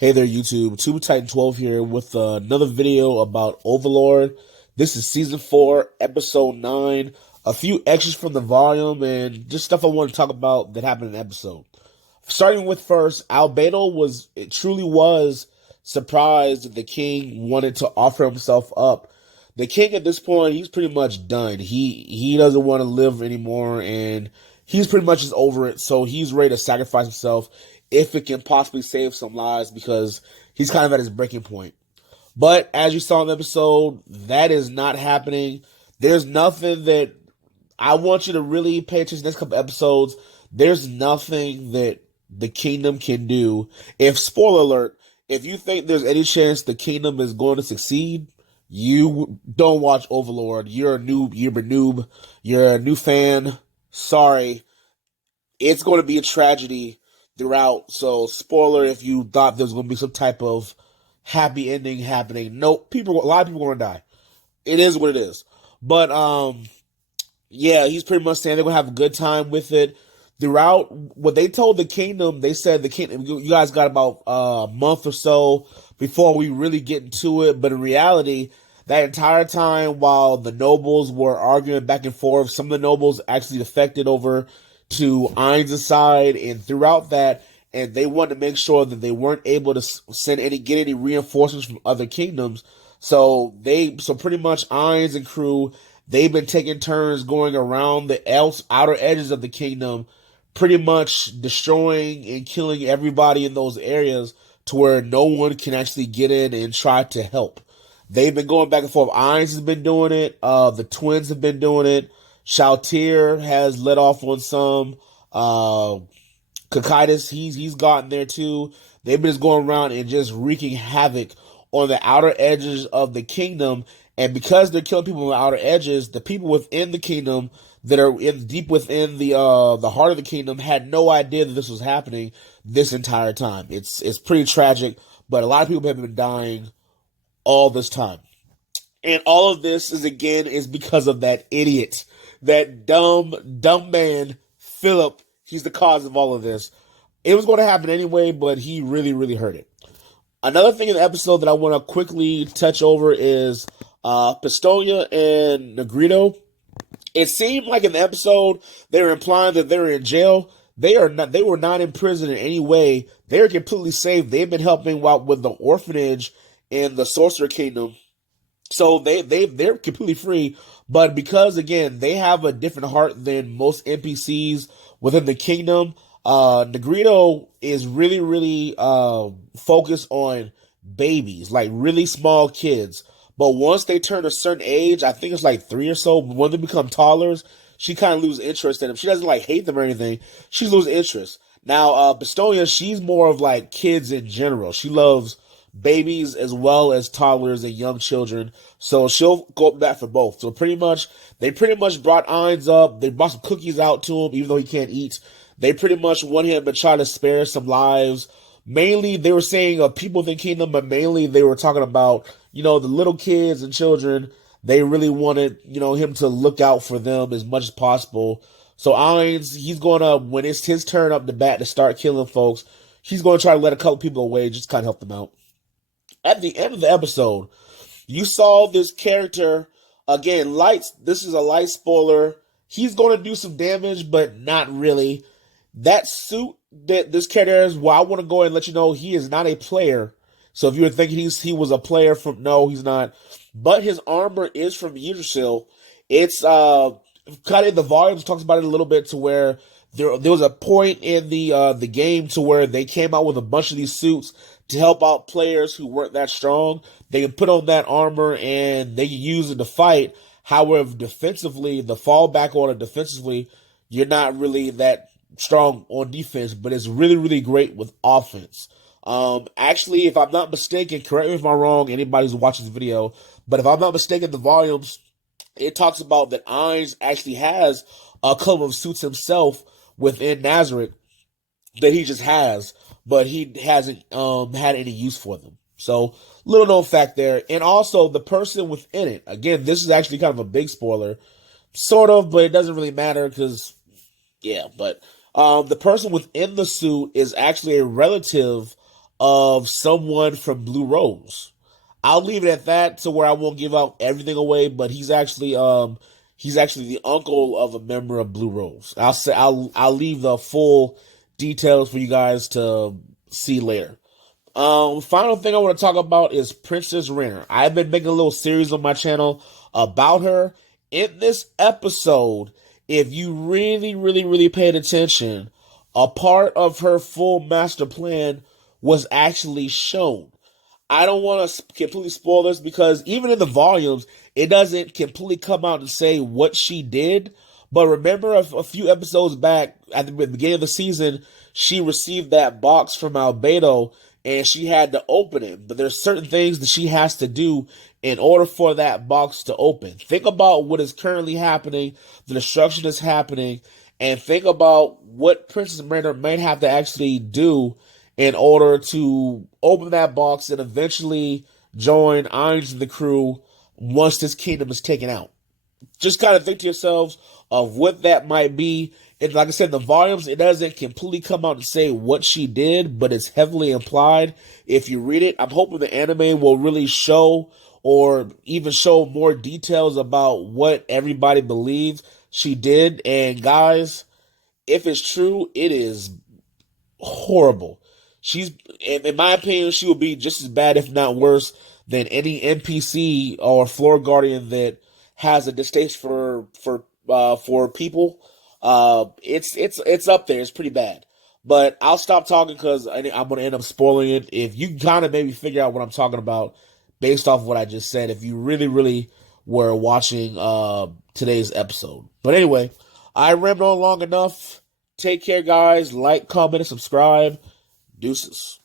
Hey there, YouTube. Tube Titan 12 here with another video about Overlord. This is Season 4, Episode 9. A few extras from the volume and just stuff I want to talk about that happened in the episode. Starting with first, it truly was surprised that the king wanted to offer himself up. The king at this point, he's pretty much done. He doesn't want to live anymore and he's pretty much just over it. So he's ready to sacrifice himself if it can possibly save some lives because he's kind of at his breaking point. But as you saw in the episode, that is not happening. There's nothing that I want you to really pay attention to the next couple episodes. There's nothing that the kingdom can do. Spoiler alert, if you think there's any chance the kingdom is going to succeed, you don't watch Overlord. You're a noob, you're a new fan. Sorry. It's going to be a tragedy throughout. So, spoiler if you thought there was going to be some type of happy ending happening. Nope, a lot of people are going to die. It is what it is. But, yeah, he's pretty much saying they're going to have a good time with it. Throughout what they told the kingdom, they said the kingdom, you guys got about a month or so before we really get into it. But in reality, that entire time while the nobles were arguing back and forth, some of the nobles actually defected over to Ainz' side, and throughout that, and they wanted to make sure that they weren't able to get any reinforcements from other kingdoms. So pretty much Ainz and crew, they've been taking turns going around the outer edges of the kingdom, pretty much destroying and killing everybody in those areas to where no one can actually get in and try to help. They've been going back and forth. Ainz has been doing it. The twins have been doing it. Shalltear has let off on some. Cocytus, he's gotten there too. They've been just going around and just wreaking havoc on the outer edges of the kingdom. And because they're killing people on the outer edges, the people within the kingdom that are deep within the heart of the kingdom had no idea that this was happening this entire time. It's pretty tragic, but a lot of people have been dying all this time. And all of this is because of that idiot, that dumb man, Philip. He's the cause of all of this. It was going to happen anyway, but he really, really hurt it. Another thing in the episode that I want to quickly touch over is Pistolia and Negrito. It seemed like in the episode they were implying that they were in jail. They were not in prison in any way. They are completely safe. They've been helping out with the orphanage in the Sorcerer Kingdom. So they're completely free, but because again they have a different heart than most NPCs within the kingdom, Negrito is really focused on babies, like really small kids. But once they turn a certain age, I think it's like 3 or so, when they become toddlers, she kind of loses interest in them. She doesn't like hate them or anything. She loses interest. Now, Pistolia, she's more of like kids in general. She loves babies as well as toddlers and young children, so she'll go back for both. So they pretty much brought Ainz up. They brought some cookies out to him, even though he can't eat. They pretty much want him to try to spare some lives. Mainly, they were saying people in the kingdom, but mainly they were talking about, the little kids and children. They really wanted, him to look out for them as much as possible. So Ainz, he's gonna, when it's his turn up the bat to start killing folks, he's gonna try to let a couple people away, just kind of help them out. At the end of the episode, you saw this character, again, this is a light spoiler. He's going to do some damage, but not really. That suit that this character is, I want to go ahead and let you know he is not a player. So if you were thinking he was a player no, he's not. But his armor is from Yggdrasil. It's kind of the volumes talks about it a little bit to where there was a point in the game to where they came out with a bunch of these suits to help out players who weren't that strong. They can put on that armor and they can use it to fight. However, defensively, the fallback on it defensively, you're not really that strong on defense, but it's really, really great with offense. Actually, if I'm not mistaken, correct me if I'm wrong, anybody who's watching this video, but if I'm not mistaken, the volumes, it talks about that Ainz actually has a couple of suits himself within Nazareth that he just has, but he hasn't had any use for them. So, little known fact there. And also, the person within it, again, this is actually kind of a big spoiler, sort of, but it doesn't really matter because, yeah, but the person within the suit is actually a relative of someone from Blue Rose. I'll leave it at that to where I won't give out everything away, but he's actually the uncle of a member of Blue Rose. I'll leave the full details for you guys to see later. Final thing I want to talk about is Princess Renner. I've been making a little series on my channel about her. In this episode, if you really paid attention, a part of her full master plan was actually shown. I don't want to completely spoil this because even in the volumes, it doesn't completely come out and say what she did. But remember a few episodes back at the beginning of the season, she received that box from Albedo and she had to open it. But there's certain things that she has to do in order for that box to open. Think about what is currently happening, the destruction is happening, and think about what Princess Miranda might have to actually do in order to open that box and eventually join Irons and the crew once this kingdom is taken out. Just kind of think to yourselves of what that might be. And like I said, the volumes, it doesn't completely come out and say what she did, but it's heavily implied. If you read it, I'm hoping the anime will really show or even show more details about what everybody believes she did. And guys, if it's true, it is horrible. She's, in my opinion, she will be just as bad, if not worse, than any NPC or floor guardian that has a distaste for people. It's up there. It's pretty bad. But I'll stop talking because I'm going to end up spoiling it. If you kind of maybe figure out what I'm talking about based off of what I just said, if you really were watching today's episode. But anyway, I rambled on long enough. Take care, guys. Like, comment, and subscribe. Deuces.